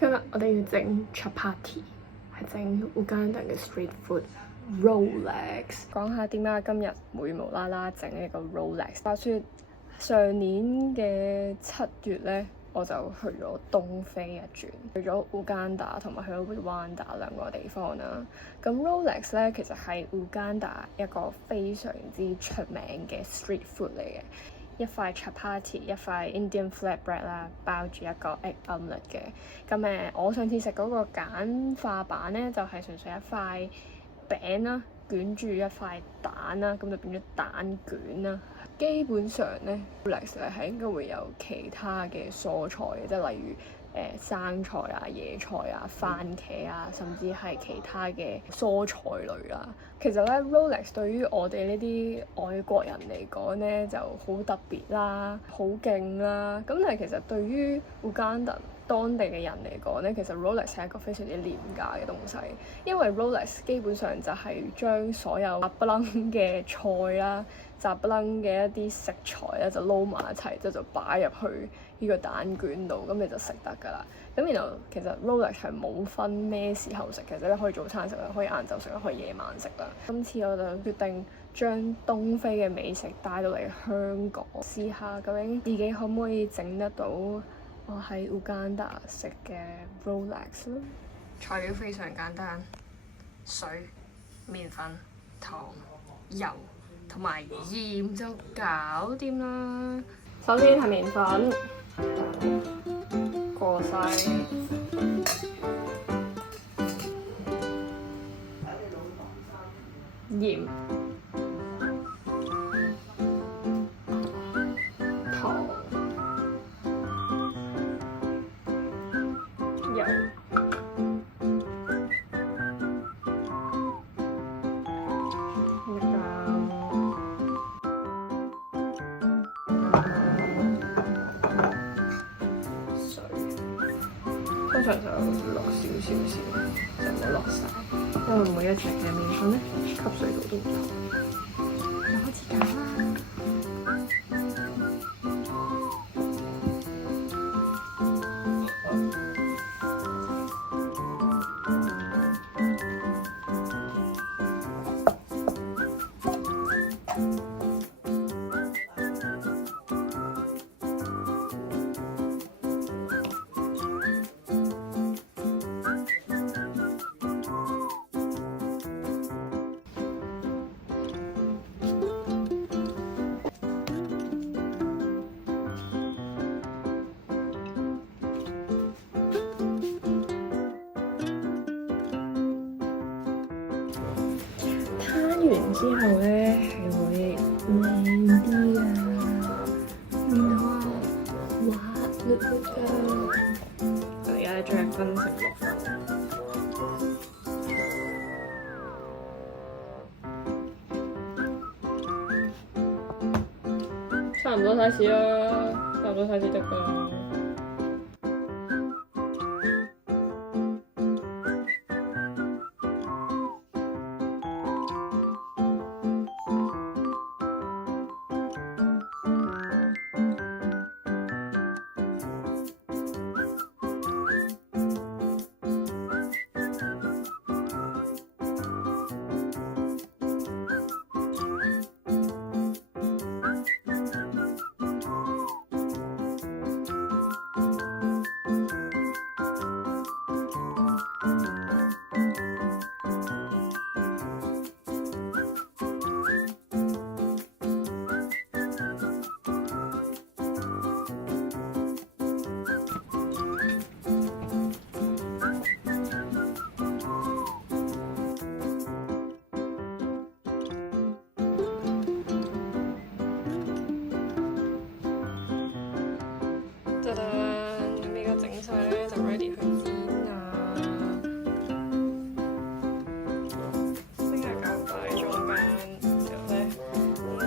今日我哋要整 chapati， 係整烏干達嘅 street food Rolex。講下點解今日會無啦啦整呢個 Rolex。話說上年嘅7月咧，我就去咗東非一轉，去咗烏干達同埋去咗 Rwanda 兩個地方啦。咁 Rolex 咧其實係烏干達一個非常之出名嘅 street food 嚟嘅。一塊 chapati， 一塊 Indian flatbread 啦，包住一個 egg omelette 嘅。咁我上次食嗰個簡化版咧，就係純粹一塊餅啦，捲住一塊蛋啦，咁就變咗蛋卷啦。基本上咧 Rolex 咧係應該會有其他嘅蔬菜嘅，即係例如生菜啊、野菜啊、番茄啊，甚至係其他嘅蔬菜類啦。其實咧 Rolex 對於我哋呢啲外國人嚟講咧就好特別啦，好勁啦。咁但係其實對於烏干達當地嘅人嚟講咧，其實 Rolex 係一個非常之廉價嘅東西，因為 Rolex 基本上就係將所有雜不楞嘅菜啦、雜不楞嘅一啲食材咧就撈埋一齊，之後就擺入去呢個蛋卷度，咁你就食得㗎啦。咁然後其實 Rolex 係冇分咩時候食嘅，即係你可以早餐食啦，可以晏晝食啦，可以夜晚食啦。今次我就決定將東非嘅美食帶到嚟香港，試下究竟自己可唔可以整得到我喺烏干達食嘅 Rolex 咯。材料非常簡單，水、麵粉、糖、油同埋鹽就搞掂啦。首先係麵粉，過晒鹽、糖、油。通常就落少少先，就唔好落晒，因為每一隻嘅麵粉咧吸水度都唔同。就開始搞啦！完之後咧係會靚啲啊，然後滑捋捋㗎。我而家將佢分成6份，差唔多size啦，差唔多size得㗎。咁而家整晒咧，就 ready 去煎啊！星日膠擺喺中間，之後咧壓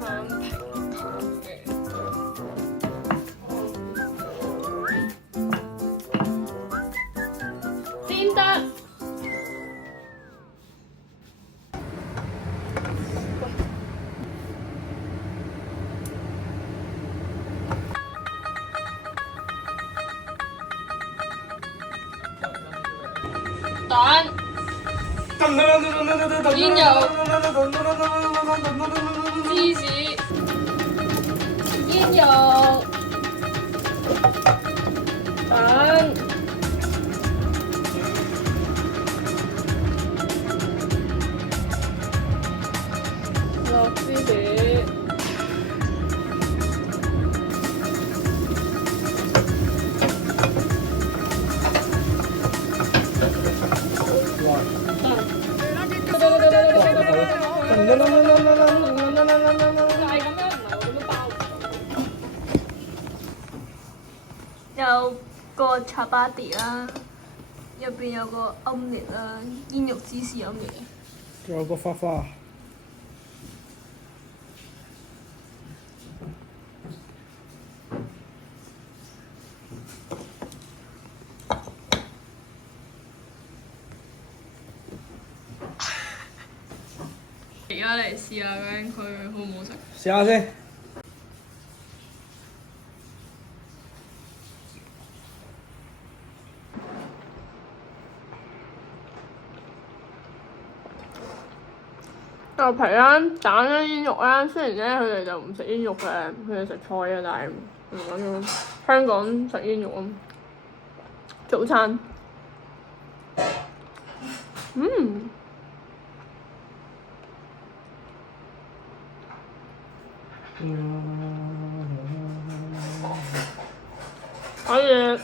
翻平佢嘅。煎得！蛋、煙油、芝士、煙油、蛋、落芝士。有個茶巴蒂啦，入邊有個奄列啦，煙肉芝士奄列。仲有個花花。而家嚟試下究竟佢好唔好食。試下先。牛皮啦、蛋啦、煙肉啦，雖然咧佢哋就唔食煙肉嘅，佢哋食菜嘅，但係唔緊要。香港食煙肉啊！早餐，可以。